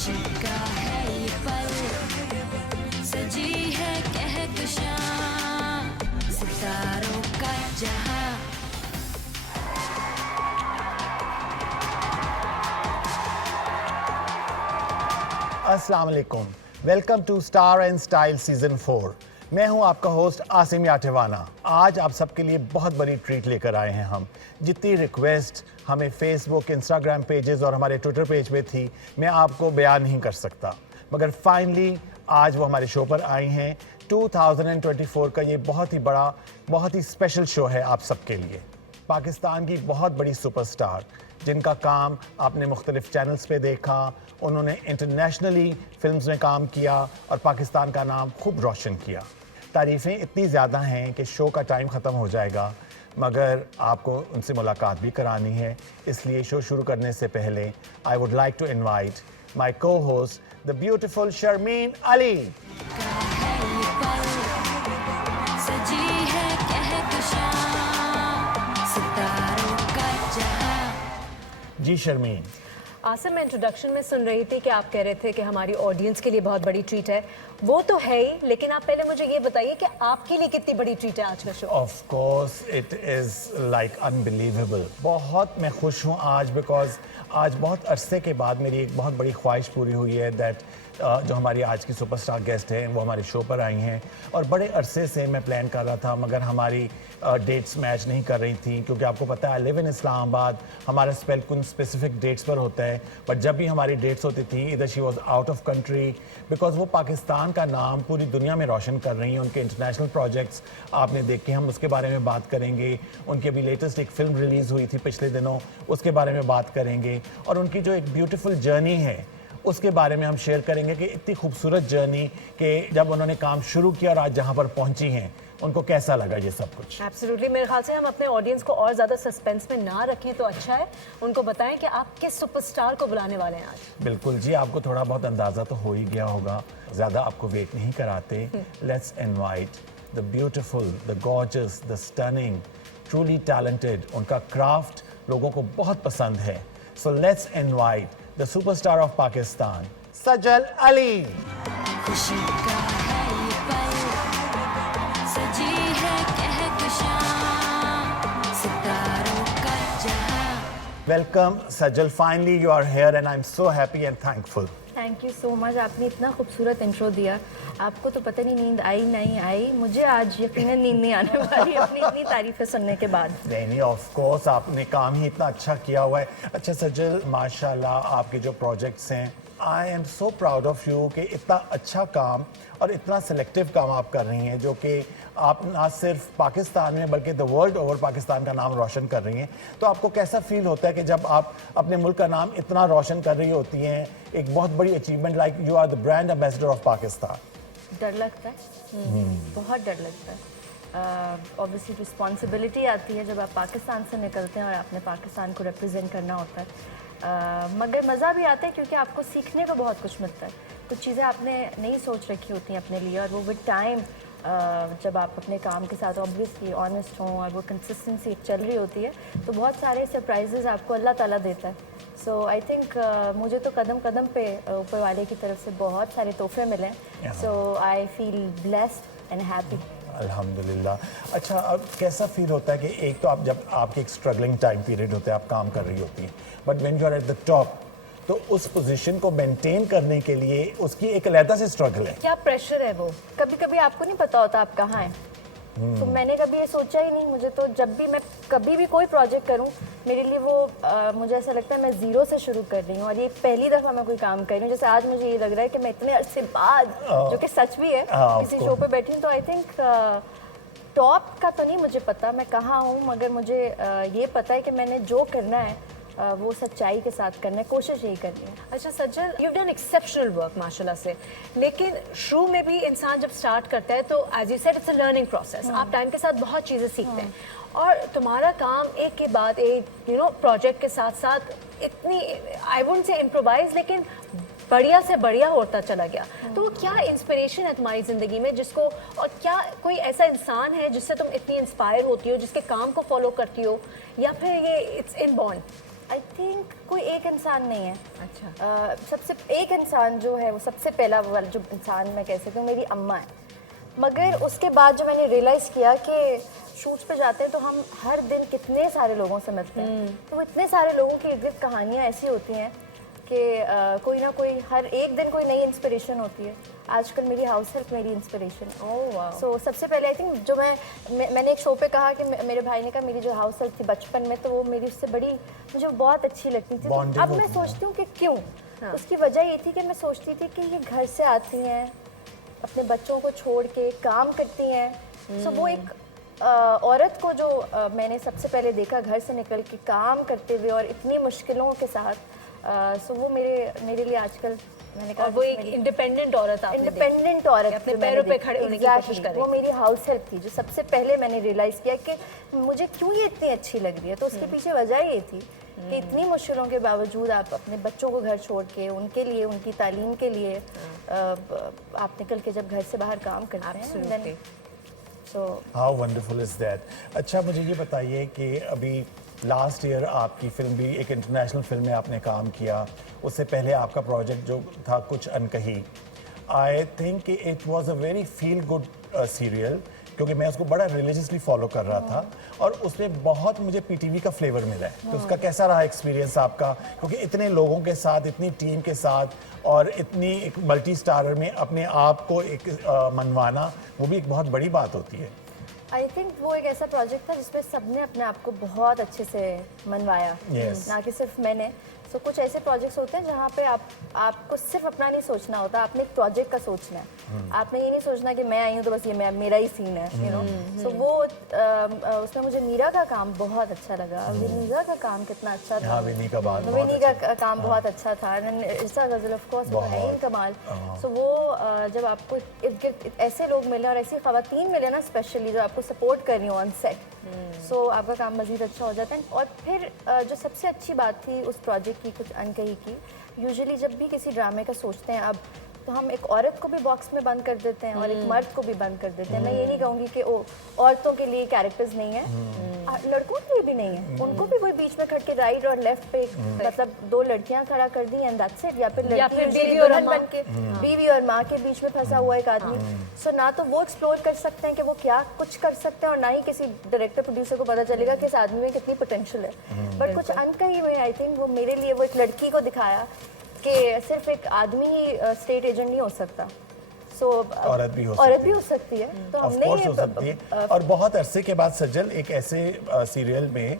खुशी का है ये पल, सजी है कहकशां सितारों का जहां। अस्सलाम वालेकुम, welcome to star and style season 4। मैं हूं आपका होस्ट आसिम याटेवाना। आज आप सबके लिए बहुत बड़ी ट्रीट लेकर आए हैं हम। जितनी रिक्वेस्ट हमें फेसबुक, इंस्टाग्राम पेजेस और हमारे ट्विटर पेज पे थी, मैं आपको बयान नहीं कर सकता, मगर फाइनली आज वो हमारे शो पर आई हैं। 2024 का ये बहुत ही बड़ा, बहुत ही स्पेशल शो है आप सबके लिए। पाकिस्तान की बहुत बड़ी सुपरस्टार जिनका काम आपने मुख्तलिफ चैनल्स पे देखा, उन्होंने इंटरनेशनली फिल्म्स में काम किया और पाकिस्तान का नाम खूब रोशन किया। तारीफ़ें इतनी ज़्यादा हैं कि शो का टाइम ख़त्म हो जाएगा, मगर आपको उनसे मुलाकात भी करानी है। इसलिए शो शुरू करने से पहले I would like to invite my co host the beautiful Sharmeen Ali. सजी है कहकशां सितारों का जहां। जी शर्मीन। आसिम, मैं इंट्रोडक्शन में सुन रही थी कि आप कह रहे थे कि हमारी ऑडियंस के लिए बहुत बड़ी ट्रीट है। वो तो है ही, लेकिन आप पहले मुझे ये बताइए कि आपके लिए कितनी बड़ी ट्रीट है आज का show. Of course it is like unbelievable. बहुत मैं खुश हूँ आज, बिकॉज आज बहुत अरसे के बाद मेरी एक बहुत बड़ी ख्वाहिश पूरी हुई है दैट जो हमारी आज की सुपरस्टार गेस्ट हैं वो हमारे शो पर आई हैं। और बड़े अरसे से मैं प्लान कर रहा था, मगर हमारी डेट्स मैच नहीं कर रही थी, क्योंकि आपको पता है आई लिव इन इस्लामाबाद, हमारा स्पेल कुछ स्पेसिफिक डेट्स पर होता है। बट जब भी हमारी डेट्स होती थी, इधर she was out of country, because वो पाकिस्तान का नाम पूरी दुनिया में रोशन कर रही हैं। उनके इंटरनेशनल प्रोजेक्ट्स आपने देखे, हम उसके बारे में बात करेंगे। उनकी अभी लेटेस्ट एक फिल्म रिलीज़ हुई थी पिछले दिनों, उसके बारे में बात करेंगे। और उनकी जो एक ब्यूटीफुल जर्नी है उसके बारे में हम शेयर करेंगे कि इतनी खूबसूरत जर्नी कि जब उन्होंने काम शुरू किया और आज जहाँ पर पहुँची हैं, उनको कैसा लगा ये सब कुछ। एब्सोल्युटली, मेरे ख्याल से हम अपने ऑडियंस को और ज़्यादा सस्पेंस में ना रखें तो अच्छा है। उनको बताएं कि आप किस सुपरस्टार को बुलाने वाले हैं आज। बिल्कुल जी, आपको थोड़ा बहुत अंदाज़ा तो हो ही गया होगा, ज़्यादा आपको वेट नहीं कराते। Let's invite the beautiful, the gorgeous, the stunning, truly talented. उनका क्राफ्ट लोगों को बहुत पसंद है। So let's invite the superstar of Pakistan, Sajal Ali. खुशी का है ये पल, सजी है कहकशां सितारों का जहां। Welcome Sajal, finally you are here and I am so happy and thankful. Thank you so much, आपने इतना खूबसूरत इंट्रो दिया। आपको तो पता नहीं नींद आई नहीं आई, मुझे आज यकीनन नींद नहीं आने वाली अपनी इतनी तारीफें सुनने के बाद। नहीं, ऑफ कोर्स आपने काम ही इतना अच्छा किया हुआ है। अच्छा सजल, माशाल्लाह आपके जो प्रोजेक्ट्स हैं, आई am so proud of you कि इतना अच्छा काम और इतना सेलेक्टिव काम आप कर रही हैं, जो कि आप ना सिर्फ पाकिस्तान में बल्कि द वर्ल्ड ओवर पाकिस्तान का नाम रोशन कर रही हैं। तो आपको कैसा फील होता है कि जब आप अपने मुल्क का नाम इतना रोशन कर रही होती हैं, एक बहुत बड़ी achievement, like you are the brand ambassador of Pakistan? डर लगता है, बहुत डर लगता है। ऑब्वियसली रिस्पॉन्सिबिलिटी आती है जब आप पाकिस्तान से निकलते हैं और आपने पाकिस्तान को रिप्रेजेंट करना होता है। मगर मज़ा भी आता है क्योंकि आपको सीखने को बहुत कुछ मिलता है। कुछ चीज़ें आपने नहीं सोच रखी होती हैं अपने लिए, और वो विद टाइम जब आप अपने काम के साथ ऑब्वियसली ऑनेस्ट हों और वो कंसिस्टेंसी चल रही होती है, तो बहुत सारे सरप्राइजेज़ आपको अल्लाह ताला देता है। सो आई थिंक मुझे तो कदम कदम पे ऊपर वाले की तरफ से बहुत सारे तोहफे मिले हैं। So I feel blessed and happy. अल्हम्दुलिल्लाह। अच्छा, अब कैसा फील होता है कि एक तो आप जब आपके एक स्ट्रगलिंग टाइम पीरियड होता है, आप काम कर रही होती हैं, but when you are at the top, तो उस पोजीशन को मेंटेन करने के लिए उसकी एक अलग से स्ट्रगल है। क्या प्रेशर है वो, कभी कभी आपको नहीं पता होता आप कहाँ हैं। तो मैंने कभी ये सोचा ही नहीं। मुझे तो जब भी मैं कभी भी कोई प्रोजेक्ट करूं, मेरे लिए वो मुझे ऐसा लगता है मैं ज़ीरो से शुरू कर रही हूँ, और ये पहली दफ़ा मैं कोई काम कर रही हूँ। जैसे आज मुझे ये लग रहा है कि मैं इतने अरसे बाद, जो कि सच भी है, किसी शो पे बैठी हूँ। तो आई थिंक टॉप का तो नहीं मुझे पता मैं कहाँ हूँ, मगर मुझे ये पता है कि मैंने जो करना है वो सच्चाई के साथ करना है, कोशिश यही करनी है। अच्छा सज्जल, यू डन एक्सेप्शनल वर्क माशाल्लाह से, लेकिन शुरू में भी इंसान जब स्टार्ट करता है तो as you said it's a learning process. आप टाइम के साथ बहुत चीज़ें सीखते हैं, और तुम्हारा काम एक के बाद एक प्रोजेक्ट के साथ साथ इतनी, आई वुडंट से इम्प्रोवाइज, लेकिन बढ़िया से बढ़िया होता चला गया। तो क्या इंस्पिरेशन है तुम्हारी ज़िंदगी में जिसको, और क्या कोई ऐसा इंसान है जिससे तुम इतनी इंस्पायर होती हो, जिसके काम को फॉलो करती हो, या फिर ये इट्स इनबॉर्न? आई थिंक कोई एक इंसान नहीं है। अच्छा। सबसे एक इंसान जो है वो सबसे पहला वाला जो इंसान मैं कह सकती हूँ मेरी अम्मा है। मगर उसके बाद जो मैंने रियलाइज़ किया कि शूट्स पे जाते हैं तो हम हर दिन कितने सारे लोगों से मिलते हैं, तो वो इतने सारे लोगों की इर्द गिर्द कहानियाँ ऐसी होती हैं कि कोई ना कोई हर एक दिन कोई नई इंस्पिरेशन होती है। आजकल मेरी हाउस हेल्प मेरी इंस्पिरेशन है। ओह वाह। सो सबसे पहले आई थिंक जो मैंने एक शो पे कहा कि मेरे भाई ने कहा मेरी जो हाउस हेल्प थी बचपन में, तो वो मेरी उससे बड़ी मुझे बहुत अच्छी लगती थी। तो Bonding अब मैं होती है। सोचती हूँ कि क्यों, उसकी वजह ये थी कि मैं सोचती थी कि ये घर से आती हैं, अपने बच्चों को छोड़ के काम करती हैं। सो वो एक औरत को जो मैंने सबसे पहले देखा घर से निकल के काम करते हुए और इतनी मुश्किलों के साथ, सो वो मेरे लिए आजकल मैंने कहा और वो एक इंडिपेंडेंट औरत आपने देखी। इंडिपेंडेंट औरत अपने जो मैंने पैरों पे देखी। खड़े होने की Exactly, कोशिश करे। वो मेरी हाउस हेल्प थी जो सबसे पहले मैंने रियलाइज़ किया कि मुझे क्यों ये इतनी अच्छी लग रही है। तो उसके पीछे वजह ये थी कि इतनी मुश्किलों के बावजूद आप अपने बच्चों को घर छोड़ के उनके लिए उनकी तालीम के लिए आप निकल के जब घर से बाहर काम करते हैं Absolutely. So how wonderful is that. अच्छा मुझे ये बताइए कि अभी लास्ट ईयर आपकी फिल्म भी एक इंटरनेशनल फिल्म में आपने काम किया, उससे पहले आपका प्रोजेक्ट जो था Kuch Ankahi, I think it was a very feel good serial, क्योंकि मैं उसको बड़ा रिलीजियसली फॉलो कर रहा था और उसमें बहुत मुझे पीटीवी का फ्लेवर मिला है। तो उसका कैसा रहा एक्सपीरियंस आपका, क्योंकि इतने लोगों के साथ, इतनी टीम के साथ और इतनी एक मल्टी स्टारर में अपने आप को एक मनवाना, वो भी एक बहुत बड़ी बात होती है। आई थिंक वो एक ऐसा प्रोजेक्ट था जिसमें सबने अपने आप को बहुत अच्छे से मनवाया। Yes. ना कि सिर्फ मैंने। सो कुछ ऐसे प्रोजेक्ट्स होते हैं जहाँ पे आपको सिर्फ अपना नहीं सोचना होता, आपने एक प्रोजेक्ट का सोचना है। आपने ये नहीं सोचना कि मैं आई हूँ तो बस ये मेरा ही सीन है, यू नो। सो वो उसमें मुझे मीरा का काम बहुत अच्छा लगा। मीरा का काम कितना अच्छा था। हाँ, विनी का बात बहुत विनी अच्छा का काम बहुत अच्छा था। इर्सा गजल ऑफ कोर्स वो है ही कमाल। सो वो जब आपको इर्द गिर्द ऐसे लोग मिले और ऐसी खवातीन मिले ना स्पेशली जो आपको सपोर्ट कर रही हो ऑन सेट, सो आपका काम मज़ीद अच्छा हो जाता है। और फिर जो सबसे अच्छी बात थी उस प्रोजेक्ट की, कुछ अनकही की, यूजुअली जब भी किसी ड्रामे का सोचते हैं अब, तो हम एक औरत को भी बॉक्स में बंद कर देते हैं और एक मर्द को भी बंद कर देते हैं। मैं ये नहीं कहूँगी कि औरतों के लिए कैरेक्टर्स नहीं है, लड़कों के लिए भी नहीं है। उनको भी वही बीच में खड़ के राइट और लेफ्ट पे मतलब दो लड़कियां खड़ा कर दी एंड दैट्स इट, या फिर बीवी और दुल्हन माँ। बन के बीवी और माँ के बीच में फंसा हुआ एक आदमी। सो ना तो वो एक्सप्लोर कर सकते हैं कि वो क्या कुछ कर सकते हैं, और ना ही किसी डायरेक्टर प्रोड्यूसर को पता चलेगा कि इस आदमी में कितनी पोटेंशियल है। बट कुछ अनकही में आई थिंक वो मेरे लिए वो एक लड़की को दिखाया कि सिर्फ एक आदमी ही स्टेट एजेंट नहीं हो सकता। सो औरत भी हो सकती है। तो ऑफ हमने कोर्स हो सकती है। और बहुत अरसे के बाद सज्जल एक ऐसे सीरियल में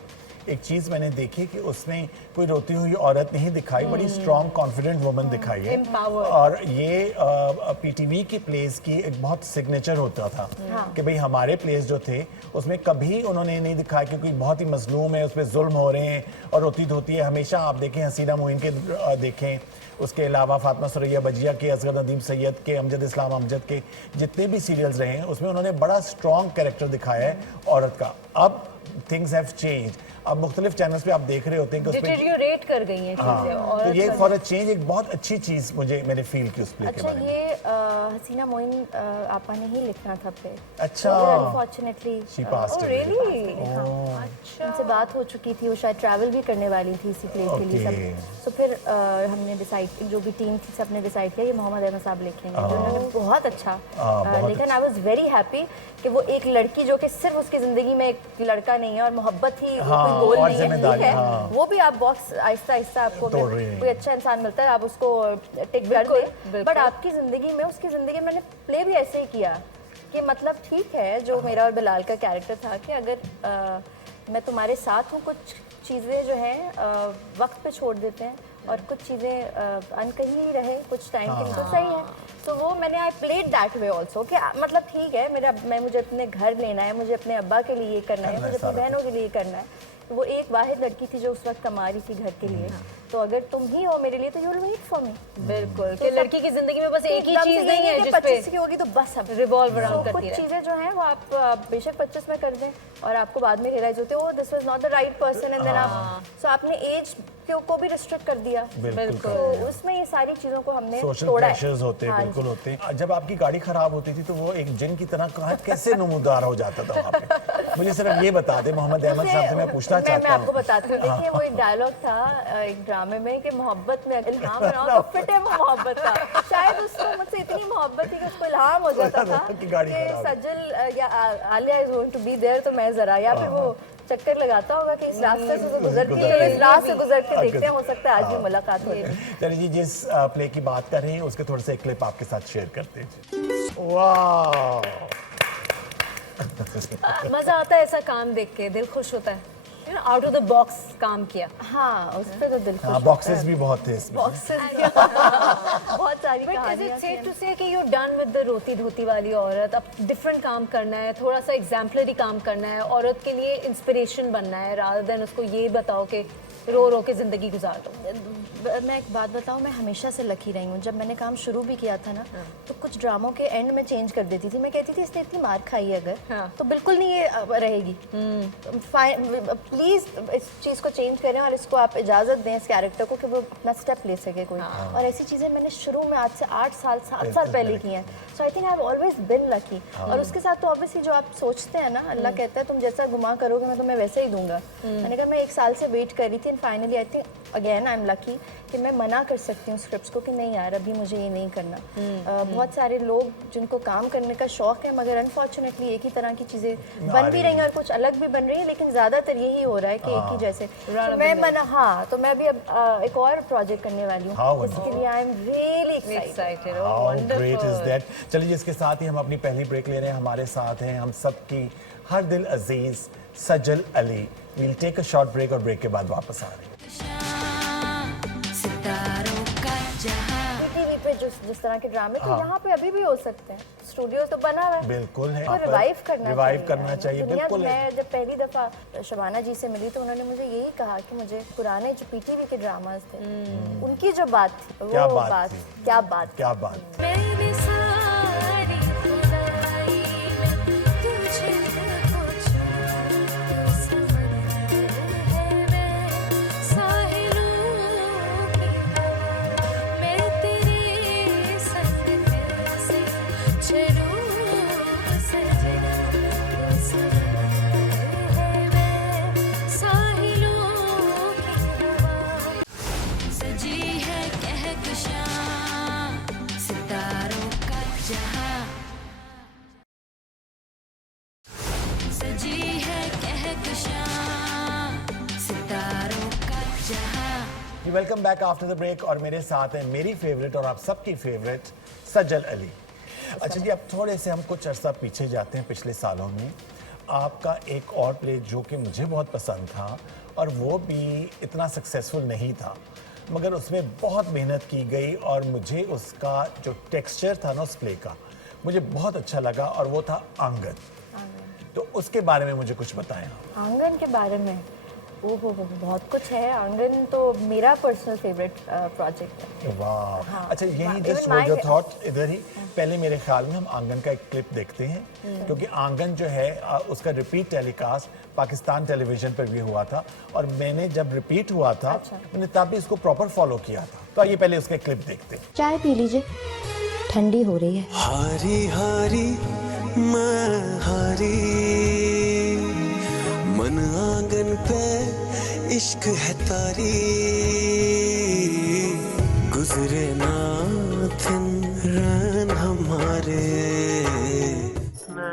एक चीज़ मैंने देखी कि उसने कोई रोती हुई औरत नहीं दिखाई, बड़ी स्ट्रॉन्ग कॉन्फिडेंट वुमन दिखाई है। Empowered. और ये पीटीवी के प्लेस की एक बहुत सिग्नेचर होता था कि भाई हमारे प्लेस जो थे उसमें कभी उन्होंने नहीं दिखाया क्योंकि बहुत ही मजलूम है, उस पर जुल्म हो रहे हैं और रोती धोती है। हमेशा आप देखें हसीना मोइन के देखें, उसके अलावा फातिमा सुरैया बजिया के, असगर नदीम सैयद के, अमजद इस्लाम अमजद के जितने भी सीरियल्स रहे हैं उसमें उन्होंने बड़ा स्ट्रॉन्ग कैरेक्टर दिखाया है औरत का। अब थिंग्स हैव चेंज, अब मुख्तलिफ चैनल्स पे आप देख रहे होते हैं कि उसमें डिटेरियोरेट कर गई हैं चीजें। हाँ, और तो ये फॉर अ चेंज एक बहुत अच्छी चीज़ मैंने फील की उस प्ले के अच्छा, बारे में। ये हसीना मोइन आपा ने ही लिखना था पे। अच्छा। Unfortunately She passed away. Really अच्छा, उनसे बात हो चुकी थी, वो शायद ट्रैवल भी करने वाली थी इसी प्ले के लिए Okay. सब। तो फिर हमने डिसाइड, जो भी टीम थी सबने डिसाइड किया ये मोहम्मद अहमद साहब लिखेंगे, जो उन्होंने बहुत अच्छा बहुत लेकिन आई वाज वेरी हैप्पी कि वो एक लड़की जो कि सिर्फ उसकी जिंदगी में एक लड़का नहीं है और मोहब्बत ही हाँ, कोई गोल और नहीं है, ठीक जिम्मेदारी, है, हाँ। वो भी आप बॉक्स आहिस्ता आहिस्ता आपको तोड़ रही हैं। कोई अच्छा इंसान मिलता है आप उसको टिक कर बिल्कुल, दे। बिल्कुल। बट आपकी जिंदगी में, उसकी जिंदगी में मैंने प्ले भी ऐसे ही किया कि मतलब ठीक है जो मेरा और बिलाल का कैरेक्टर था कि अगर मैं तुम्हारे साथ हूँ, कुछ चीज़ें जो हैं वक्त पे छोड़ देते हैं और कुछ चीज़ें अनकही रहे कुछ टाइम के लिए तो सही है। तो वो मैंने I played that way also कि मतलब ठीक है मुझे अपने घर लेना है, मुझे अपने अब्बा के लिए ये करना है, मुझे अपनी बहनों के लिए ये करना है। तो वो एक वाहिद लड़की थी जो उस वक्त कमा रही थी घर के लिए। तो अगर तुम ही हो मेरे लिए तो you will wait for me. बिल्कुल कि लड़की की जिंदगी में बस एक ही चीज नहीं है जिस पे 25 की होगी तो बस अब रिवॉल्व अराउंड कुछ करती है। चीजें जो हैं वो आप बेशक 25 में कर दें और आपको बाद में रियलाइज होते हो this was not the right person and then आप सो आपने एज को भी रिस्ट्रिक्ट कर दिया। बिल्कुल तो उसमें ये सारी चीजों को हमने सोशल तोड़ा है। प्रेशर्स होते हैं, हाँ बिल्कुल जी। होते हैं। जब आपकी गाड़ी खराब होती थी तो वो एक जिन की तरह कहाँ कैसे नमूदार हो जाता था वहाँ पे। मुझे सिर्फ ये बता दे, मोहम्मद अहमद साहब से मैं पूछना चाहता मैं आपको हूँ। बताती हूँ। देखिए वो एक डायलॉग था एक ड्रामे में कि मोहब्बत में इल्हाम ना हो तो फिट है वो मोहब्बत का। शायद उसको मुझसे इतनी मोहब्बत थी कि उसको इल्हाम हो जाता था कि गाड़ी कि खराब है। सजल या Alia is going to be there, तो मैं जरा, या फिर वो चक्कर लगाता होगा कि इस रास्ते से तो गुजर के, चलो इस रास्ते से गुजर के देखते हैं, हो सकता है आज भी मुलाकात हो जाए। चलिए जी, जिस प्ले की बात कर रहे हैं उसके थोड़े से क्लिप आपके साथ शेयर करते हैं। वाह, मजा आता है ऐसा काम देख के, दिल खुश होता है। आउट ऑफ द बॉक्स काम किया। हाँ, उस पे तो दिल खुश हाँ, होता बॉक्सेस है। भी बहुत थे इसमें। बॉक्सेस बहुत सारी But is कहानियाँ it safe थी। to say कि you're done with the रोती धोती वाली औरत, अब डिफरेंट काम करना है, थोड़ा सा एग्जाम्पलरी काम करना है, औरत के लिए इंस्पिरेशन बनना है, rather than उसको ये बताओ कि रो रो के जिंदगी गुजार दो। मैं एक बात बताऊं, मैं हमेशा से लकी रही हूँ। जब मैंने काम शुरू भी किया था ना, तो कुछ ड्रामों के एंड में चेंज कर देती थी। मैं कहती थी इसने इतनी मार खाई है अगर, हाँ। तो बिल्कुल नहीं ये रहेगी, प्लीज इस चीज़ को चेंज करें और इसको आप इजाज़त दें इस कैरेक्टर को कि वो अपना स्टेप ले सके कोई। और ऐसी चीज़ें मैंने शुरू में आज से 8 साल 7 साल पहले की हैं। So I think I have always been lucky. और उसके साथ तो ऑब्वियसली जो आप सोचते हैं ना, अल्लाह कहता है तुम जैसा गुमा करोगे मैं तुम्हें वैसे ही दूंगा। मैंने कहा मैं 1 साल से वेट कर रही थी, and finally I think again I am lucky कि मैं मना कर सकती हूँ स्क्रिप्ट्स को कि नहीं यार अभी मुझे ये नहीं करना। बहुत सारे लोग जिनको काम करने का शौक है, मगर अनफॉर्चुनेटली एक ही तरह की चीज़ें बन भी रही हैं और कुछ अलग भी बन रही है, लेकिन ज़्यादातर यही हो रहा है कि एक ही जैसे। तो मैं मना, हाँ, तो मैं भी अब एक और प्रोजेक्ट करने वाली हूँ, इसके लिए I am really excited. How great is that? चलिए, इसके साथ ही हम अपनी पहली ब्रेक ले रहे हैं। हमारे साथ हैं हम सबकी हर दिल अजीज Sajal Ali. We'll take a short break और ब्रेक के बाद वापस आ रहे हैं। सितारों का जहां टीवी पे जिस तरह के ड्रामे तो यहाँ पे अभी भी हो सकते हैं। स्टूडियो तो बना हुआ है, बिल्कुल है, तो रिवाइव करना चाहिए। दुनिया बिल्कुल है। मैं जब पहली दफा शबाना जी से मिली तो उन्होंने मुझे यही कहा कि मुझे पुराने जो पीटीवी के ड्रामास थे उनकी जो बात थी, क्या वो बात बात थी? क्या बात क्या बात। मैंने सारी खुदाई में तुझे खोजा, तू समंदर है मैं साहिलों की हवा, मैं तेरे संग कैसे चलूं सजना, तू समंदर है मैं साहिलों की हवा, सजी है कहकशां सितारों का जहां, सजी है कहकशां सितारों का जहां। जी, welcome back after the break और मेरे साथ है मेरी फेवरेट और आप सबकी फेवरेट सजल अली। अच्छा जी, अब थोड़े से हम कुछ अर्सा पीछे जाते हैं पिछले सालों में। आपका एक और प्ले जो कि मुझे बहुत पसंद था और वो भी इतना सक्सेसफुल नहीं था, मगर उसमें बहुत मेहनत की गई और मुझे उसका जो टेक्सचर था ना उस प्ले का मुझे बहुत अच्छा लगा, और वो था आंगन। तो उसके बारे में मुझे कुछ बताएं आप। आंगन के बारे में ओहो बहुत कुछ है। आंगन तो मेरा पर्सनल फेवरेट प्रोजेक्ट है। वाह, अच्छा, यही वाह, just even hold your my- thought इधर ही। पहले मेरे ख्याल में हम आंगन का एक क्लिप देखते हैं, क्योंकि आंगन जो है उसका रिपीट टेलीकास्ट पाकिस्तान टेलीविजन पर भी हुआ था, और मैंने जब रिपीट हुआ था मैंने तब भी इसको प्रॉपर फॉलो किया था। तो आइए पहले उसका क्लिप देखते हैं। चाय पी लीजिए, ठंडी हो रही है। हारी हारी मैं हारी, मन आंगन पे इश्क है तारी, गुजरे ना दिन रैन हमारे।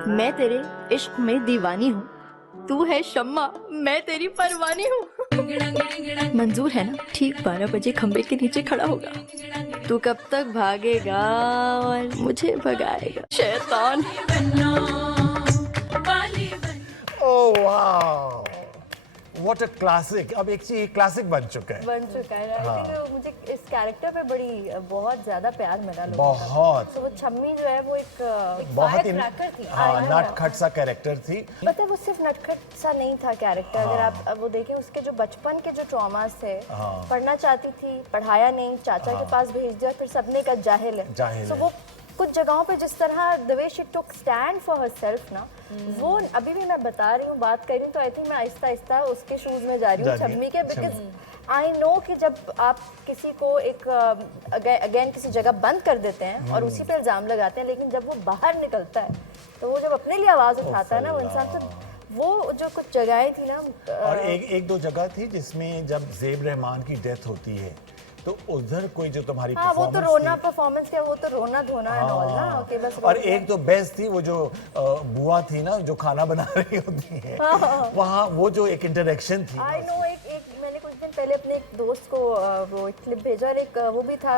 मैं तेरे इश्क में दीवानी हूँ, तू है शम्मा, मैं तेरी परवानी हूँ। मंजूर है ना? ठीक 12 बजे खंबे के नीचे खड़ा होगा। तू कब तक भागेगा और मुझे भगाएगा, शैतान। ओह वाह, व्हाट अ क्लासिक। अब एक चीज क्लासिक बन चुका है। बन चुका है। आई थिंक मुझे इस कैरेक्टर पे बहुत ज्यादा प्यार मिला लोगों का। बहुत तो वो छम्मी जो है वो एक बहुत ही firecracker थी। हाँ, नटखट सा कैरेक्टर थी। पता है वो सिर्फ नटखट सा नहीं था कैरेक्टर। अगर आप अब वो देखें उसके जो बचपन के जो ट्रॉमास थे, पढ़ना चाहती थी, पढ़ाया नहीं, चाचा के पास भेज दिया, फिर सबने कहा जाहिल है। जाहिल तो है। वो कुछ जगहों पे जिस तरह the way she took stand for herself ना, वो अभी भी मैं बता रही हूँ, बात कर रही हूँ, तो आई थिंक मैं आहिस्ता आहिस्ता उसके शूज में जा रही हूँ, छम्मी के। बिकॉज आई नो कि जब आप किसी को एक अगेन किसी जगह बंद कर देते हैं और उसी पे इल्ज़ाम लगाते हैं, लेकिन जब वो बाहर निकलता है तो वो जब अपने लिए आवाज़ उठाता है ना वो इंसान, तो वो जो कुछ जगहें थी ना और एक दो जगह थी जिसमें जब ज़ेब रहमान की डेथ होती है तो उधर कोई जो तुम्हारी हाँ वो तो performance रोना थी, परफॉर्मेंस क्या, वो तो रोना धोना है ऑल ना, हाँ, ओके बस और एक तो बेस्ट थी वो जो बुआ थी ना जो खाना बना रही होती है, वहाँ वो जो एक इंटरेक्शन थी आई नो। एक मैंने कुछ दिन पहले अपने एक दोस्त को वो एक क्लिप भेजा और एक वो भी था,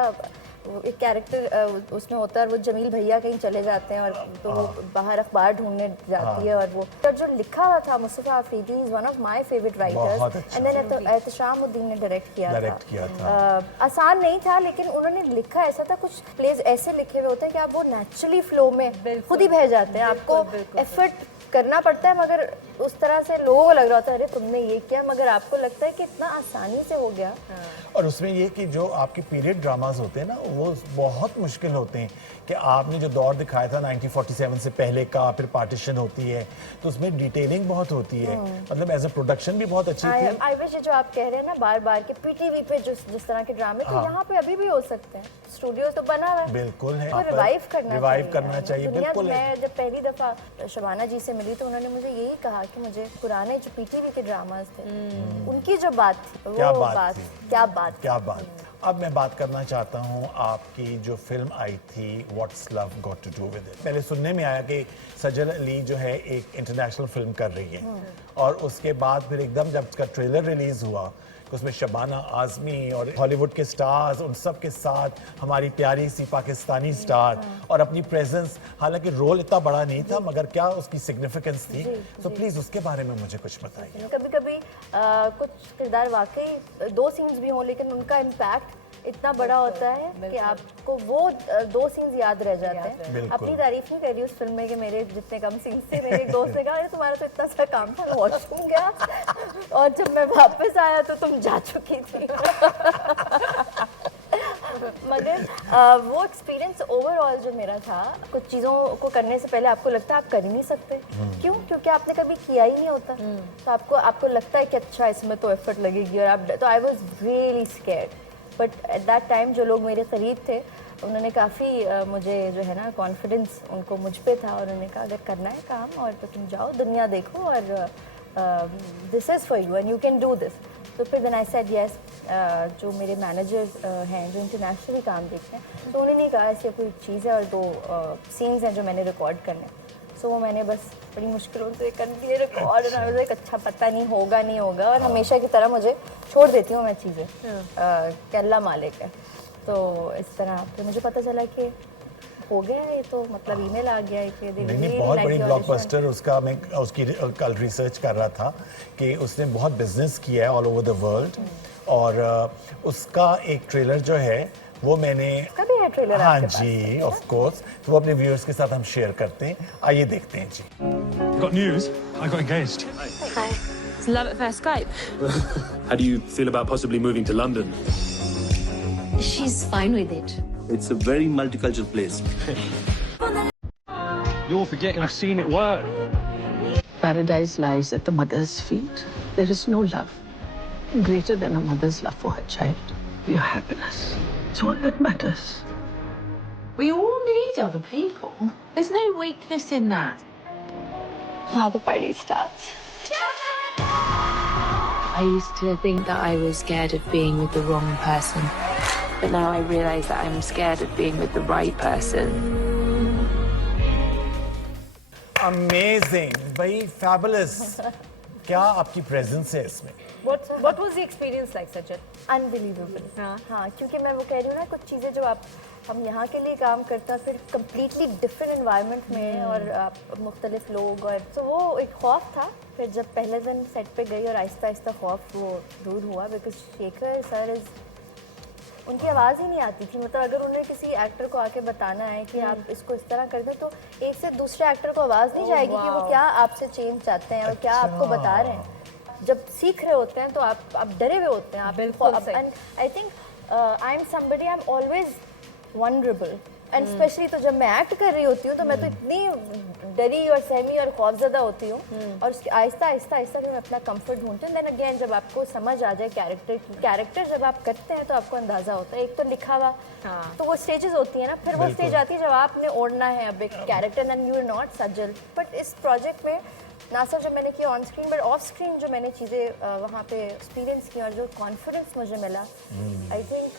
वो एक कैरेक्टर उसमें होता है और वो जमील भैया कहीं चले जाते हैं और तो वो बाहर अखबार ढूंढने जाती है और वो और जो लिखा हुआ था Mustafa Afridi is one of my favourite बहुत राइटर्स अच्छा। एंड देन एहतशामुद्दीन ने डायरेक्ट किया था। था। आसान नहीं था लेकिन उन्होंने लिखा ऐसा था, कुछ प्लेज ऐसे लिखे हुए होते हैं कि आप वो नेचुरली फ्लो में खुद ही बह जाते हैं, आपको एफर्ट करना पड़ता है मगर उस तरह से लोगों को लग रहा होता है अरे तुमने ये किया, मगर आपको लगता है कि इतना आसानी से हो गया। और उसमें ये कि जो आपके पीरियड ड्रामास होते हैं ना वो बहुत मुश्किल होते हैं कि आपने जो दौर दिखाया था 1947 से पहले का, फिर पार्टीशन होती है तो उसमें डिटेलिंग बहुत होती है, मतलब एज अ प्रोडक्शन भी बहुत अच्छी थी। आई विश जो आप कह रहे हैं ना बार बार के पीटीवी पे जिस तरह के ड्रामे तो यहाँ पे अभी भी हो सकते हैं, स्टूडियो तो बना हुआ है, बिल्कुल है, तो रिवाइव करना चाहिए। दुनिया बिल्कुल है। मैं जब पहली दफा शबाना जी से मिली तो उन्होंने मुझे यही कहा कि मुझे पुराने जो पीटीवी के ड्रामास थे उनकी जो बात थी क्या वो बात थी। क्या बात। अब मैं बात करना चाहता हूँ आपकी जो फिल्म आई थी what's love got to do with it. पहले सुनने में आया कि सजल अली जो है एक इंटरनेशनल फिल्म कर रही है और उसके बाद फिर एकदम जब उसका ट्रेलर रिलीज हुआ तो उसमें शबाना आज़मी और हॉलीवुड के स्टार्स उन सब के साथ हमारी प्यारी सी पाकिस्तानी स्टार और अपनी प्रेजेंस, हालांकि रोल इतना बड़ा नहीं था मगर क्या उसकी सिग्निफिकेंस थी, तो प्लीज़ उसके बारे में मुझे कुछ बताइए। कभी कभी कुछ किरदार वाकई दो सीन्स भी हों लेकिन उनका इम्पैक्ट इतना बड़ा होता है कि आपको वो दो सीन्स याद रह जाते हैं। बिल्कुल। अपनी तारीफ नहीं कर रही उस फिल्म में कि मेरे जितने कम सीन्स थे, मेरे एक दोस्त ने कहा अरे तुम्हारा तो इतना सा काम था, वॉशरूम गया और जब मैं वापस आया तो तुम जा चुकी थी। मगर वो एक्सपीरियंस ओवरऑल जो मेरा था, कुछ चीज़ों को करने से पहले आपको लगता है आप कर ही नहीं सकते, क्यों? क्योंकि आपने कभी किया ही नहीं होता, तो आपको लगता है कि अच्छा इसमें तो एफर्ट लगेगी और आप, तो I was really scared. But at that time जो लोग मेरे करीब थे उन्होंने काफ़ी मुझे जो है ना कॉन्फिडेंस उनको मुझ पे था और उन्होंने कहा अगर करना है काम और तो तुम जाओ दुनिया देखो और this is for you and you can do this. तो फिर देन आई सेड यस। जो मेरे मैनेजर्स हैं जो इंटरनेशनली काम देखते हैं तो उन्होंने कहा ऐसे कोई चीज़ है और दो सीन्स हैं जो मैंने रिकॉर्ड करने हैं, सो वो मैंने बस बड़ी मुश्किलों से कर दिए रिकॉर्ड और एक अच्छा पता नहीं होगा और हमेशा की तरह मुझे छोड़ देती हूँ मैं चीज़ें कि अल्लाह मालिक है। तो इस तरह फिर मुझे पता चला कि हो गया ये, तो मतलब ईमेल आ गया है कि नहीं, बहुत बड़ी ब्लॉकबस्टर उसका, मैं उसकी कल रिसर्च कर रहा था कि उसने बहुत बिजनेस किया है ऑल ओवर द वर्ल्ड और उसका एक ट्रेलर जो है वो मैंने कभी है ट्रेलर हाँ आपके पास? जी ऑफ कोर्स, तो वो अपने व्यूअर्स के साथ हम शेयर करते हैं, आइए देखते हैं जी। Got news? I got engaged. Hi. It's love at first Skype. How do you feel about possibly moving to London? She's fine with it. It's a very multicultural place. You're forgetting I've seen it work. Paradise lies at the mother's feet. There is no love greater than a mother's love for her child. Your happiness is all that matters. We all need other people. There's no weakness in that. Now the party starts. I used to think that I was scared of being with the wrong person. But now I realize that I'm scared of being with the right person. Amazing भाई, fabulous. क्या आपकी presence है इसमें? What was the experience like, Sajal? Unbelievable. हाँ, क्योंकि मैं वो कह रही हूँ ना कुछ चीज़ें जो हम यहाँ के लिए काम करते हैं फिर कम्प्लीटली डिफरेंट इन्वायरमेंट में और मुख्तलिफ लोग, और तो वो एक खौफ था। फिर जब पहले दिन सेट पे गई और आहिस्ता आहिस्ता खौफ वो दूर हुआ, बिकॉज शेखर सर इज़, उनकी आवाज़ ही नहीं आती थी, मतलब अगर उन्हें किसी एक्टर को आके बताना है कि आप इसको इस तरह कर दें तो एक से दूसरे एक्टर को आवाज़ नहीं जाएगी कि वो क्या आपसे चेंज चाहते हैं और क्या आपको बता रहे हैं। जब सीख रहे होते हैं तो आप डरे हुए होते हैं, आप बिल्कुल। And I think I am somebody, I am always vulnerable and specially तो जब मैं एक्ट कर रही होती हूँ तो मैं तो इतनी डरी और सहमी और खौफजदा होती हूँ और उसके आहिस्ता आहिस्ता आहिस्ता मैं अपना कंफर्ट ढूंढती हूँ। देन अगेन जब आपको समझ आ जाए कैरेक्टर जब आप करते हैं तो आपको अंदाजा होता है। एक तो लिखा हुआ तो वो स्टेजेस होती है ना, फिर वो स्टेज आती है जब आपने ओढ़ना है अब एक character and you are not Sajal. But इस प्रोजेक्ट में ना सिर्फ जो मैंने किया on screen but off screen जो मैंने चीज़ें वहाँ पे एक्सपीरियंस की और जो कॉन्फिडेंस मुझे मिला आई थिंक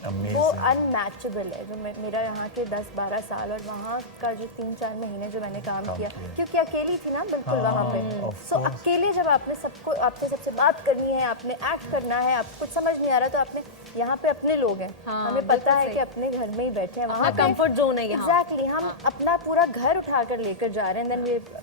वो अनमैचेबल है। जो मेरा यहाँ के 10-12 साल और वहाँ का जो 3-4 महीने जो मैंने काम किया क्योंकि अकेली थी ना बिल्कुल वहाँ पे। सो अकेले जब आपने सबसे बात करनी है, आपने एक्ट करना है, आपको कुछ समझ नहीं आ रहा तो आपने यहाँ पे अपने लोग हैं, हमें पता है कि अपने घर में ही बैठे हैं, वहाँ कंफर्ट जोन है यहाँ। एग्जैक्टली हम अपना पूरा घर उठा कर लेकर जा रहे हैं। देन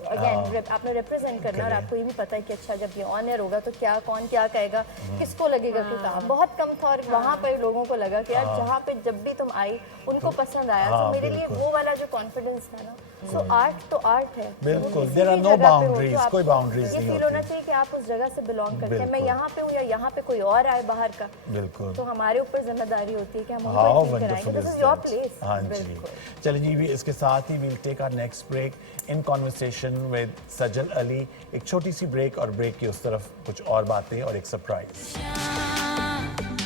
अगेन आपने रिप्रेजेंट करना और आपको ये भी पता है कि अच्छा जब ये ऑन एयर होगा तो क्या कौन क्या कहेगा, किसको लगेगा कि काम बहुत कम था। और वहाँ पर लोगों को लगा कि यार जहाँ पे जब भी तुम आई उनको पसंद आया। तो मेरे लिए वो वाला जो कॉन्फिडेंस है ना, सो आर्ट तो आर्ट है बिल्कुल, देयर आर नो बाउंड्रीज, कोई बाउंड्रीज ये नहीं फील होना चाहिए कि आप उस जगह से बिलोंग करते हैं। मैं यहाँ पे हूँ या यहाँ पे कोई और आए बाहर का, बिल्कुल, तो हमारे ऊपर जिम्मेदारी होती है कि हम हाउ उनको फील कराएंगे दिस इज योर प्लेस। हाँ जी, चलिए जी, भी इसके साथ ही we'll take our next break in conversation with Sajal Ali. एक छोटी सी ब्रेक और ब्रेक की उस तरफ कुछ और बातें और एक सरप्राइज।